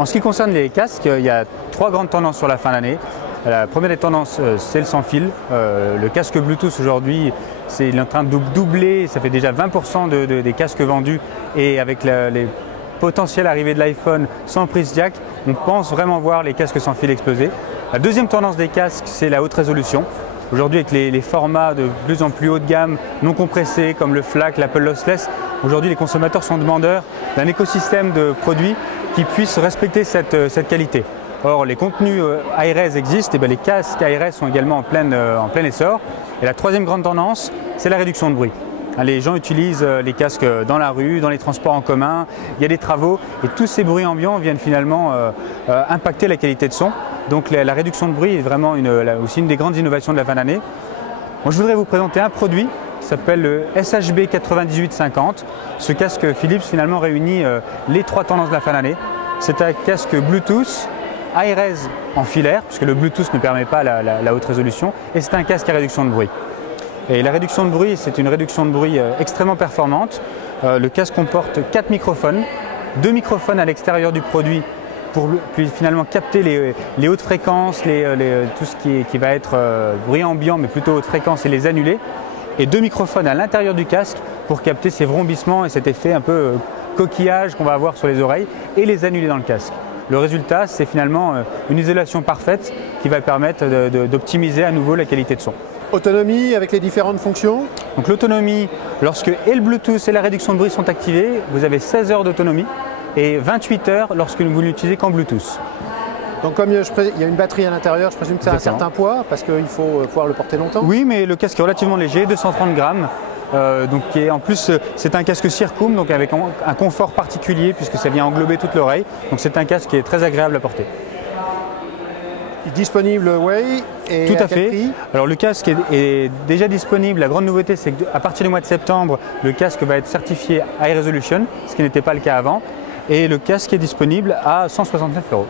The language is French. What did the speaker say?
En ce qui concerne les casques, il y a trois grandes tendances sur la fin d'année. La première des tendances, c'est le sans fil. Le casque Bluetooth aujourd'hui, il est en train de doubler, ça fait déjà 20% des casques vendus. Et avec les potentielles arrivées de l'iPhone sans prise jack, on pense vraiment voir les casques sans fil exploser. La deuxième tendance des casques, c'est la haute résolution. Aujourd'hui, avec les formats de plus en plus haut de gamme, non compressés, comme le FLAC, l'Apple Lossless, aujourd'hui les consommateurs sont demandeurs d'un écosystème de produits qui puissent respecter cette qualité. Or, les contenus ARS existent, et les casques ARS sont également en plein essor. Et la troisième grande tendance, c'est la réduction de bruit. Les gens utilisent les casques dans la rue, dans les transports en commun, il y a des travaux et tous ces bruits ambiants viennent finalement impacter la qualité de son. Donc la réduction de bruit est vraiment aussi une des grandes innovations de la fin d'année. Je voudrais vous présenter un produit qui s'appelle le SHB 9850. Ce casque Philips finalement réunit les trois tendances de la fin d'année. C'est un casque Bluetooth, ARS en filaire, puisque le Bluetooth ne permet pas la haute résolution, et c'est un casque à réduction de bruit. Et la réduction de bruit, c'est une réduction de bruit extrêmement performante. Le casque comporte 4 microphones, 2 microphones à l'extérieur du produit pour finalement capter les hautes fréquences, tout ce qui va être bruit ambiant mais plutôt haute fréquence et les annuler. Et 2 microphones à l'intérieur du casque pour capter ces vrombissements et cet effet un peu coquillage qu'on va avoir sur les oreilles et les annuler dans le casque. Le résultat, c'est finalement une isolation parfaite qui va permettre d'optimiser à nouveau la qualité de son. Autonomie avec les différentes fonctions. Donc l'autonomie, lorsque et le Bluetooth et la réduction de bruit sont activés, vous avez 16 heures d'autonomie et 28 heures lorsque vous n'utilisez qu'en Bluetooth. Donc comme il y a une batterie à l'intérieur, je présume que c'est un certain poids parce qu'il faut pouvoir le porter longtemps. Oui, mais le casque est relativement léger, 230 grammes. En plus, c'est un casque Circum, donc avec un confort particulier puisque ça vient englober toute l'oreille. Donc c'est un casque qui est très agréable à porter. Disponible, oui. Et tout à quel fait. Prix ? Alors le casque est déjà disponible. La grande nouveauté, c'est qu'à partir du mois de septembre, le casque va être certifié High Resolution, ce qui n'était pas le cas avant. Et le casque est disponible à 169 €.